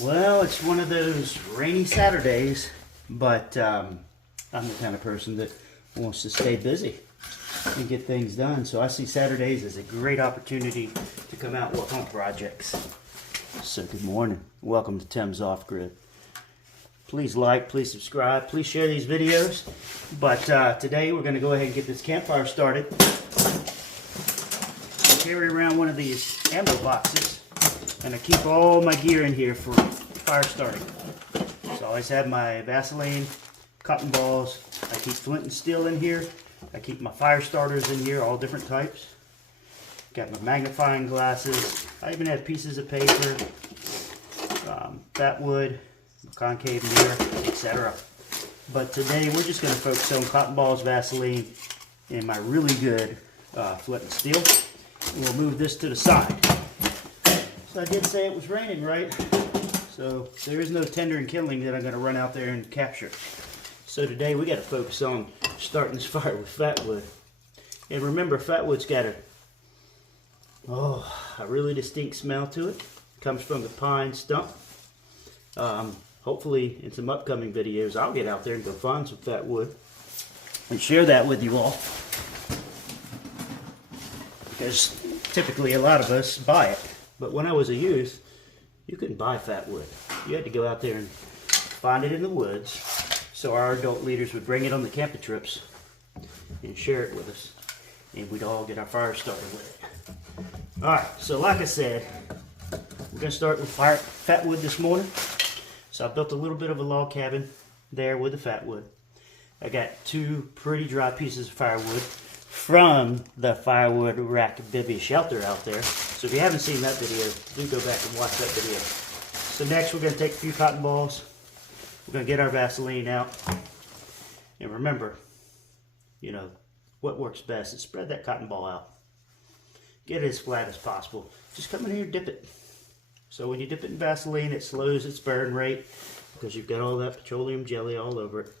Well, it's one of those rainy Saturdays, but I'm the kind of person that wants to stay busy and get things done. So I see Saturdays as a great opportunity to come out and work on projects. So good morning. Welcome to Tim's Offgrid. Please like, please subscribe, please share these videos. But today we're going to go ahead and get this campfire started. I carry around one of these ammo boxes, and I keep all my gear in here for fire starting. So I always have my Vaseline, cotton balls. I keep flint and steel in here. I keep my fire starters in here, all different types. Got my magnifying glasses. I even have pieces of paper, fatwood, concave mirror, etc. But today we're just going to focus on cotton balls, Vaseline, and my really good flint and steel. And we'll move this to the side. So I did say it was raining, right? So there is no tinder and kindling that I'm going to run out there and capture. So today we got to focus on starting this fire with fatwood. And remember, fatwood's got a really distinct smell to it. It comes from the pine stump. Hopefully in some upcoming videos I'll get out there and go find some fatwood and share that with you all. Because typically a lot of us buy it. But when I was a youth, you couldn't buy fatwood. You had to go out there and find it in the woods. So our adult leaders would bring it on the camping trips and share it with us. And we'd all get our fire started with it. Alright, so like I said, we're going to start with fatwood this morning. So I built a little bit of a log cabin there with the fatwood. I got two pretty dry pieces of firewood from the firewood rack bivvy shelter out there. So if you haven't seen that video, do go back and watch that video. So next we're going to take a few cotton balls. We're going to get our Vaseline out. And remember, you know, what works best is spread that cotton ball out. Get it as flat as possible. Just come in here and dip it. So when you dip it in Vaseline, it slows its burn rate because you've got all that petroleum jelly all over it.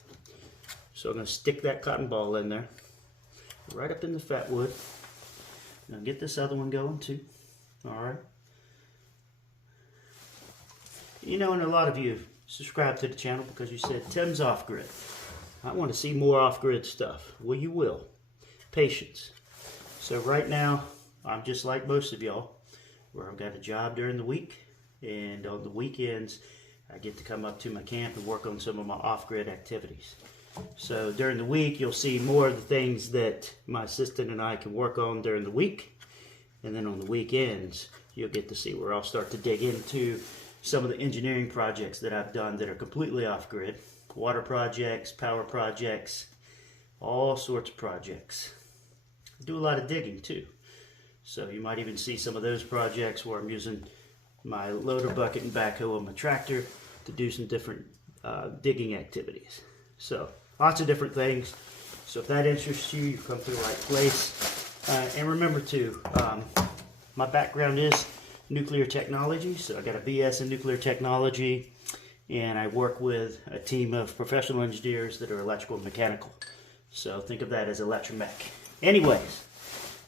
So I'm going to stick that cotton ball in there, right up in the fatwood. Now get this other one going too. Alright. You know, and a lot of you subscribe to the channel because you said, Tim's Offgrid. I want to see more off-grid stuff. Well, you will. Patience. So right now, I'm just like most of y'all, where I've got a job during the week, and on the weekends I get to come up to my camp and work on some of my off-grid activities. So during the week you'll see more of the things that my assistant and I can work on during the week, and then on the weekends you'll get to see where I'll start to dig into some of the engineering projects that I've done that are completely off-grid. Water projects, power projects, all sorts of projects. I do a lot of digging too. So you might even see some of those projects where I'm using my loader bucket and backhoe on my tractor to do some different digging activities. So lots of different things. So if that interests you, you've come to the right place. And remember too, my background is nuclear technology. So I got a BS in nuclear technology, and I work with a team of professional engineers that are electrical and mechanical. So think of that as electromech. Anyways,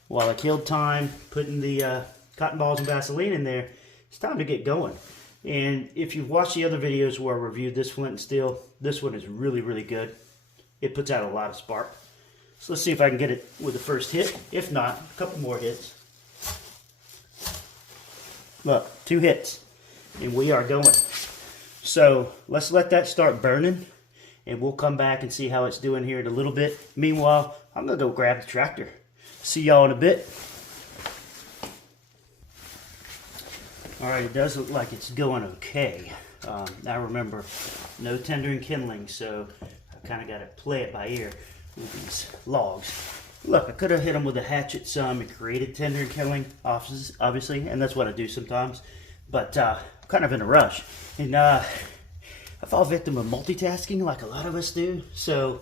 while I killed time putting the cotton balls and Vaseline in there, it's time to get going. And if you've watched the other videos where I reviewed this flint and steel, this one is really, really good. It puts out a lot of spark. So let's see if I can get it with the first hit. If not, a couple more hits. Look, 2 hits, and we are going. So let's let that start burning, and we'll come back and see how it's doing here in a little bit. Meanwhile, I'm going to go grab the tractor. See y'all in a bit. Alright, it does look like it's going okay. I remember no tinder and kindling, so I kind of got to play it by ear with these logs. Look, I could have hit them with a hatchet some and created tinder and kindling, obviously, and that's what I do sometimes. But I'm kind of in a rush. And I fall victim of multitasking like a lot of us do, so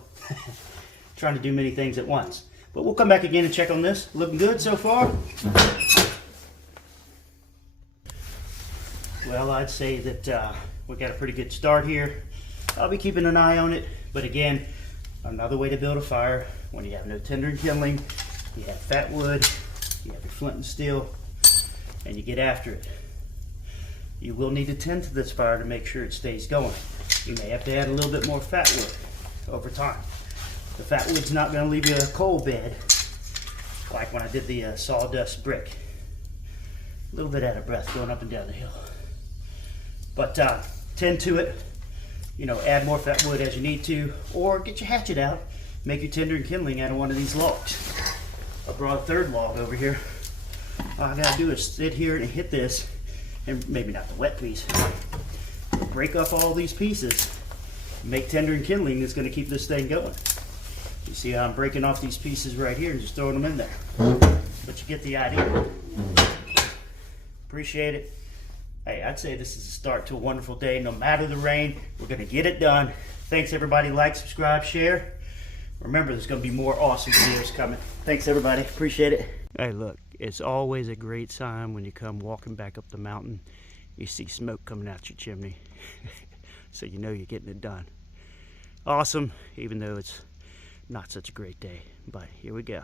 trying to do many things at once. But we'll come back again and check on this. Looking good so far? Well, I'd say that we got a pretty good start here. I'll be keeping an eye on it. But again, another way to build a fire, when you have no tinder and kindling, you have fatwood, you have your flint and steel, and you get after it. You will need to tend to this fire to make sure it stays going. You may have to add a little bit more fatwood over time. The fatwood's not going to leave you a coal bed like when I did the sawdust brick. A little bit out of breath going up and down the hill. But tend to it. You know, add more fatwood as you need to, or get your hatchet out, make your tinder and kindling out of one of these logs. I brought a third log over here. All I gotta do is sit here and hit this, and maybe not the wet piece, break up all these pieces, make tinder and kindling that's gonna keep this thing going. You see how I'm breaking off these pieces right here and just throwing them in there. But you get the idea. Appreciate it. Hey, I'd say this is a start to a wonderful day. No matter the rain, we're going to get it done. Thanks, everybody. Like, subscribe, share. Remember, there's going to be more awesome videos coming. Thanks, everybody. Appreciate it. Hey, look, it's always a great sign when you come walking back up the mountain. You see smoke coming out your chimney. So you know you're getting it done. Awesome, even though it's not such a great day. But here we go.